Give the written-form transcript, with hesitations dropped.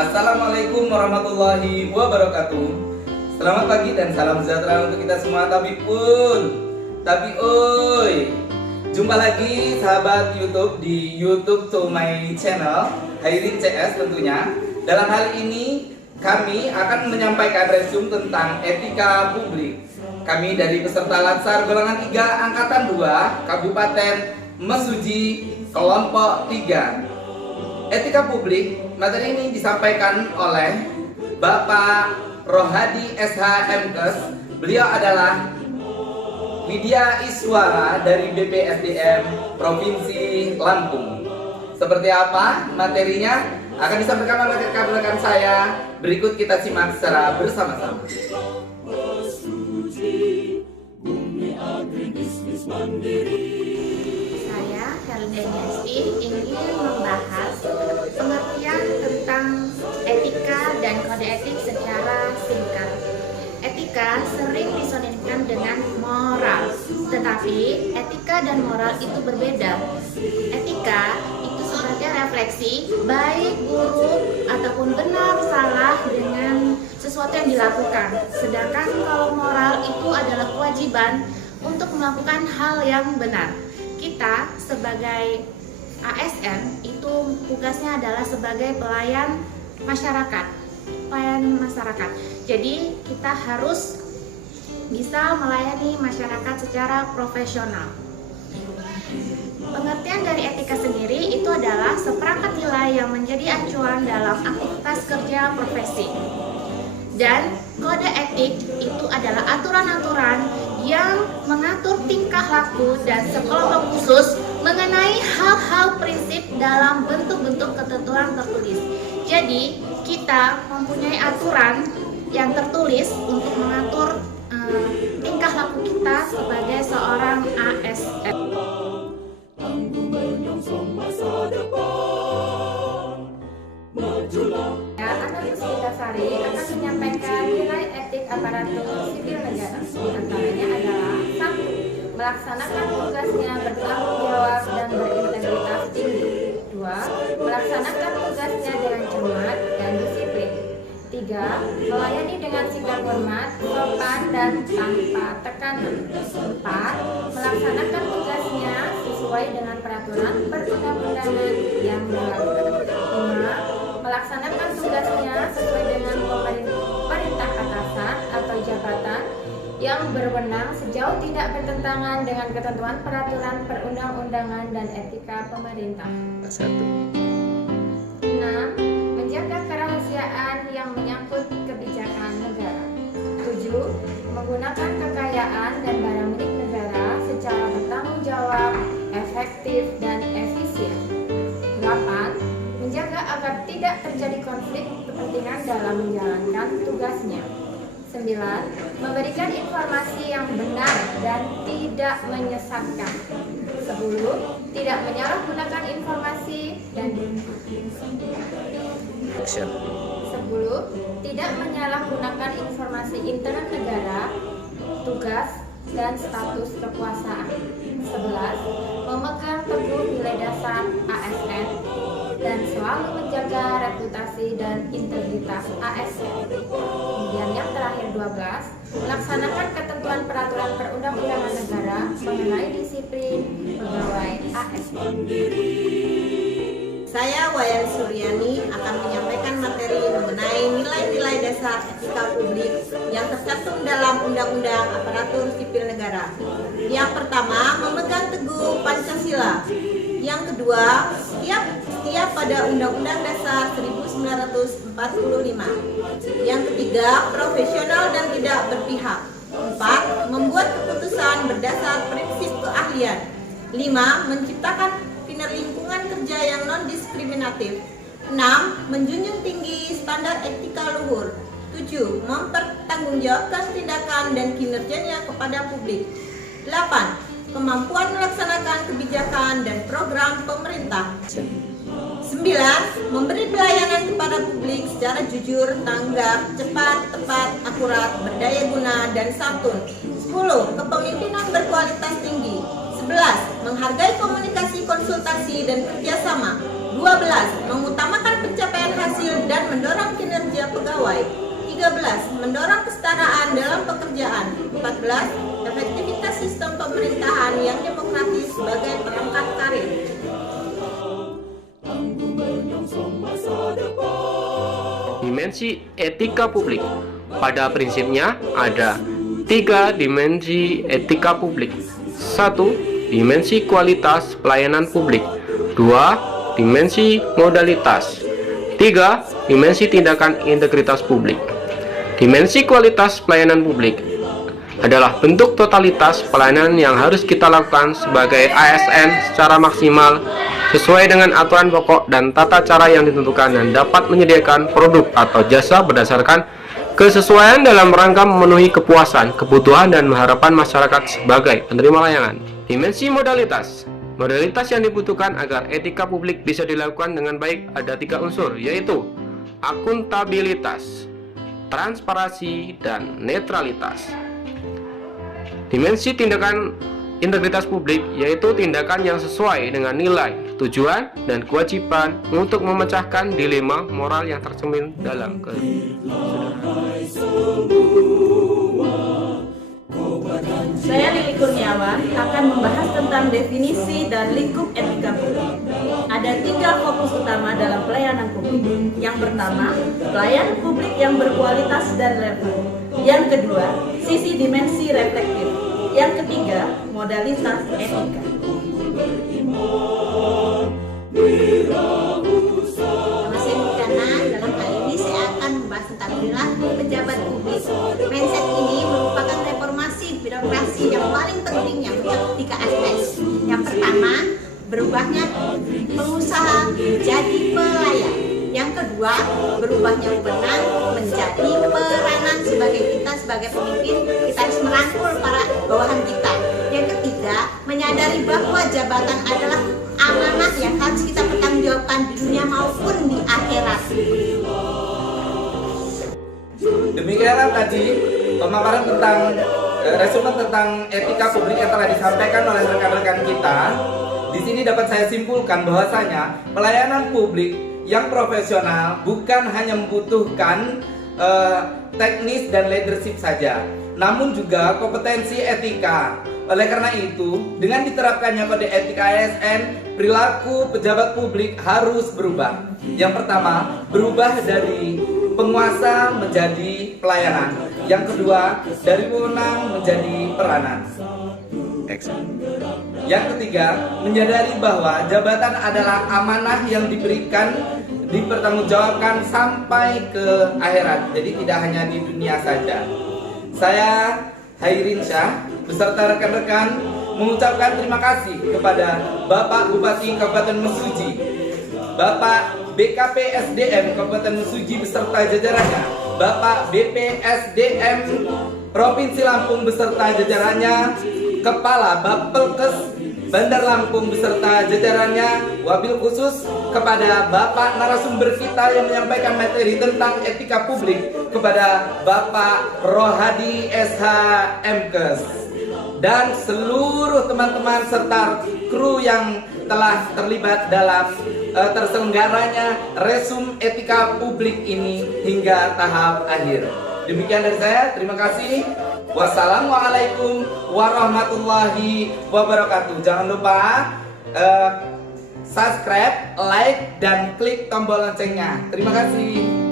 Assalamualaikum warahmatullahi wabarakatuh. Selamat pagi dan salam sejahtera untuk kita semua. Tapi oi, jumpa lagi sahabat YouTube di YouTube to my channel Hairin CS tentunya. Dalam hal ini kami akan menyampaikan resume tentang etika publik. Kami dari peserta Latsar golongan 3 angkatan 2 Kabupaten Mesuji kelompok 3. Etika publik, materi ini disampaikan oleh Bapak Rohadi SH MKes. Beliau adalah Widya Iswara dari BPSDM Provinsi Lampung. Seperti apa materinya akan disampaikan oleh rekan-rekan saya. Berikut kita simak secara bersama-sama. Saya, Herlina Yasfi, ingin membahas pengertian tentang etika dan kode etik secara singkat. Etika sering disandingkan dengan moral, tetapi etika dan moral itu berbeda. Etika itu sebagai refleksi baik, buruk, ataupun benar, salah dengan sesuatu yang dilakukan. Sedangkan kalau moral itu adalah kewajiban untuk melakukan hal yang benar. Kita sebagai ASN itu tugasnya adalah sebagai pelayan masyarakat. Jadi kita harus bisa melayani masyarakat secara profesional. Pengertian dari etika sendiri itu adalah seperangkat nilai yang menjadi acuan dalam aktivitas kerja profesi. Dan kode etik itu adalah aturan-aturan yang mengatur tingkah laku dan sekelompok khusus mengenai hal-hal prinsip dalam bentuk-bentuk ketentuan tertulis. Jadi, kita mempunyai aturan yang tertulis untuk mengatur tingkah laku kita sebagai seorang ASN. Analis Sari akan menyampaikan nilai etik aparatur sipil negara. Di antaranya adalah 1. Melaksanakan tugasnya bertanggung jawab dan berintegritas tinggi. 2. Melaksanakan tugasnya dengan cermat dan disiplin. 3. Melayani dengan sikap hormat, sopan dan tanpa tekanan. 4. Melaksanakan tugasnya sesuai dengan peraturan perundang-undangan yang berlaku. 5. Melaksanakan tugasnya sesuai dengan perintah atasan atau jabatan yang berwenang sejauh tidak bertentangan dengan ketentuan peraturan perundang-undangan dan etika pemerintah. 6. Menjaga kerahasiaan yang menyangkut kebijakan negara. 7. Menggunakan kekayaan dan barang milik negara secara bertanggung jawab, efektif, dan efisien. 8. Menjaga agar tidak terjadi konflik kepentingan dalam menjalankan tugasnya. 9. Memberikan informasi yang benar dan tidak menyesatkan. 10. Tidak menyalahgunakan informasi dan 10. Tidak menyalahgunakan informasi internal negara, tugas, dan status kekuasaan. 11. Memegang teguh nilai dasar ASN dan selalu menjaga reputasi dan integritas ASN. Kemudian yang terakhir 12, melaksanakan ketentuan peraturan perundang-undangan negara mengenai disiplin pegawai ASN. Saya Wayan Suryani akan menyampaikan materi mengenai nilai-nilai dasar etika publik yang tercantum dalam Undang-Undang Aparatur Sipil Negara. Yang pertama, memegang teguh Pancasila. Yang kedua, setia pada Undang-Undang Dasar 1945. Yang ketiga, profesional dan tidak berpihak. 4. Membuat keputusan berdasar prinsip keahlian. 5. Menciptakan lingkungan kerja yang non-diskriminatif. 6. Menjunjung tinggi standar etika luhur. 7. Mempertanggungjawabkan tindakan dan kinerjanya kepada publik. 8. Kemampuan melaksanakan kebijakan dan program pemerintah. 9. Memberi pelayanan kepada publik secara jujur, tanggap, cepat, tepat, akurat, berdaya guna, dan santun. 10. Kepemimpinan berkualitas tinggi. 11. Menghargai komunikasi, konsultasi, dan kerjasama. 12. Mengutamakan pencapaian hasil dan mendorong kinerja pegawai. 13. Mendorong kesetaraan dalam pekerjaan. 14. Efektivitas sistem pemerintahan yang demokratis sebagai perangkat karir. Dimensi etika publik. Pada prinsipnya ada 3 dimensi etika publik. 1. Dimensi kualitas pelayanan publik. 2. Dimensi modalitas. 3. Dimensi tindakan integritas publik. Dimensi kualitas pelayanan publik adalah bentuk totalitas pelayanan yang harus kita lakukan sebagai ASN secara maksimal sesuai dengan aturan pokok dan tata cara yang ditentukan dan dapat menyediakan produk atau jasa berdasarkan kesesuaian dalam rangka memenuhi kepuasan, kebutuhan, dan harapan masyarakat sebagai penerima layanan. Dimensi modalitas. Modalitas yang dibutuhkan agar etika publik bisa dilakukan dengan baik ada 3 unsur, yaitu akuntabilitas, transparansi, dan netralitas. Dimensi tindakan integritas publik yaitu tindakan yang sesuai dengan nilai, tujuan, dan kewajiban untuk memecahkan dilema moral yang tercermin dalam Saya Lili Kurniawan akan membahas tentang definisi dan lingkup etika publik. Ada 3 fokus utama dalam pelayanan publik. Yang pertama, pelayanan publik yang berkualitas dan relevan. Yang kedua, sisi dimensi reflektif. Yang ketiga, modalitas etika. Nama saya Mukana. Dalam kali ini saya akan membahas tentang perilaku pejabat publik. Mindset ini merupakan reformasi birokrasi yang paling penting yang mencakup 3 aspek. Yang pertama, berubahnya pengusaha menjadi pelayan. Yang kedua, berubahnya wewenang menjadi peranan kita sebagai pemimpin. Kita harus merangkul para bawahan kita. Yang ketiga, menyadari bahwa jabatan adalah amanah yang harus kita pertanggungjawabkan di dunia maupun di akhirat. Demikianlah tadi pemaparan tentang resumen tentang etika publik yang telah disampaikan oleh rekan-rekan kita. Di sini dapat saya simpulkan bahwasanya pelayanan publik yang profesional bukan hanya membutuhkan teknis dan leadership saja, namun juga kompetensi etika. Oleh karena itu, dengan diterapkannya kode etika ASN, perilaku pejabat publik harus berubah. Yang pertama, berubah dari penguasa menjadi pelayanan. Yang kedua, dari wewenang menjadi peranan. Yang ketiga, menyadari bahwa jabatan adalah amanah yang diberikan, dipertanggungjawabkan sampai ke akhirat. Jadi tidak hanya di dunia saja. Saya Hairin Syah beserta rekan-rekan mengucapkan terima kasih kepada Bapak Bupati Kabupaten Mesuji, Bapak BKP SDM Kabupaten Mesuji beserta jajarannya, Bapak BPSDM Provinsi Lampung beserta jajarannya, Kepala Bapelkes Bandar Lampung beserta jajarannya, wabil khusus kepada Bapak narasumber kita yang menyampaikan materi tentang etika publik, kepada Bapak Rohadi SH MKes, dan seluruh teman-teman serta kru yang telah terlibat dalam terselenggaranya resum etika publik ini hingga tahap akhir. Demikian dari saya, terima kasih. Wassalamualaikum warahmatullahi wabarakatuh. Jangan lupa subscribe, like, dan klik tombol loncengnya. Terima kasih.